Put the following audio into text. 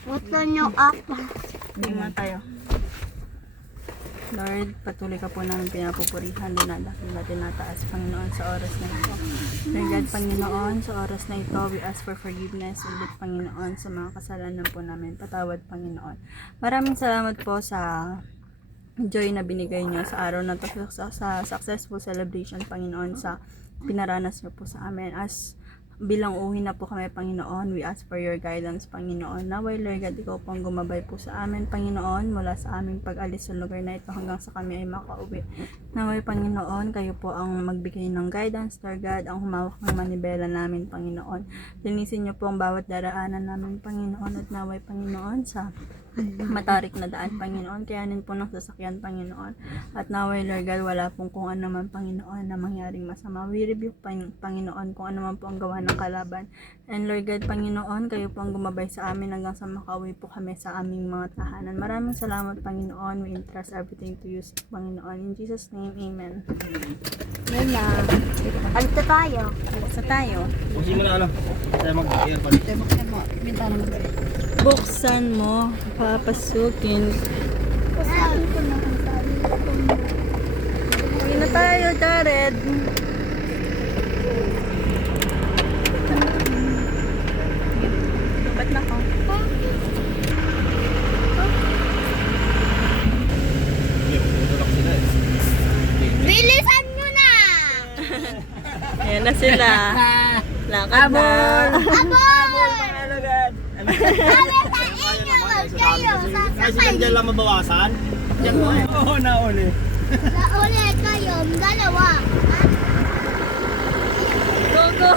Gusto nyo ako. Lima tayo. Lord, patuloy ka po namin pinapupurihan, dinadakil na tinataas, Panginoon, sa oras na ito. Lord God, Panginoon, sa oras na ito, we ask for forgiveness ulit, Panginoon, sa mga kasalanan po namin. Patawad, Panginoon. Maraming salamat po sa joy na binigay nyo sa araw na ito, sa successful celebration, Panginoon, sa pinaranas nyo po sa amin. As bilang uwi na po kami, Panginoon, we ask for your guidance, Panginoon. Naway, Lord God, ikaw pong gumabay po sa amin, Panginoon, mula sa aming pag-alis sa lugar na ito hanggang sa kami ay makauwi. Naway, Panginoon, kayo po ang magbigay ng guidance, Lord God, ang humawak ng manibela namin, Panginoon. Linisin niyo po ang bawat daraanan namin, Panginoon, at naway, Panginoon, sa matarik na daan, Panginoon, kayanin po ng sasakyan, Panginoon, at naway, Lord God, wala pong kung ano man, Panginoon, na mangyaring masama. We rebuke, Panginoon, kung ano man po ang gawa ng kalaban, and Lord God, Panginoon, kayo po ang gumabay sa amin hanggang sa makauwi po kami sa aming mga tahanan. Maraming salamat, Panginoon. We entrust everything to you, Panginoon, in Jesus' name, Amen. Yan na. Alito tayo. Sa tayo, Buksin mo na ano. Tayo mag-earpod. buksan mo, papasukin. Kusain ko na ang sabi ko. Uwi na tayo, Jared. Ba't na ko? Tutulak sila eh. Bilisan nyo na! Ayan na sila. Lakad na. Abon! Pangalagad. Sabi sa inyo, wag kayo Kasi sasakay. dyan lang mabawasan. Diyan mo eh. Oo, nauli. Naulit kayo, dalawa. Go, go.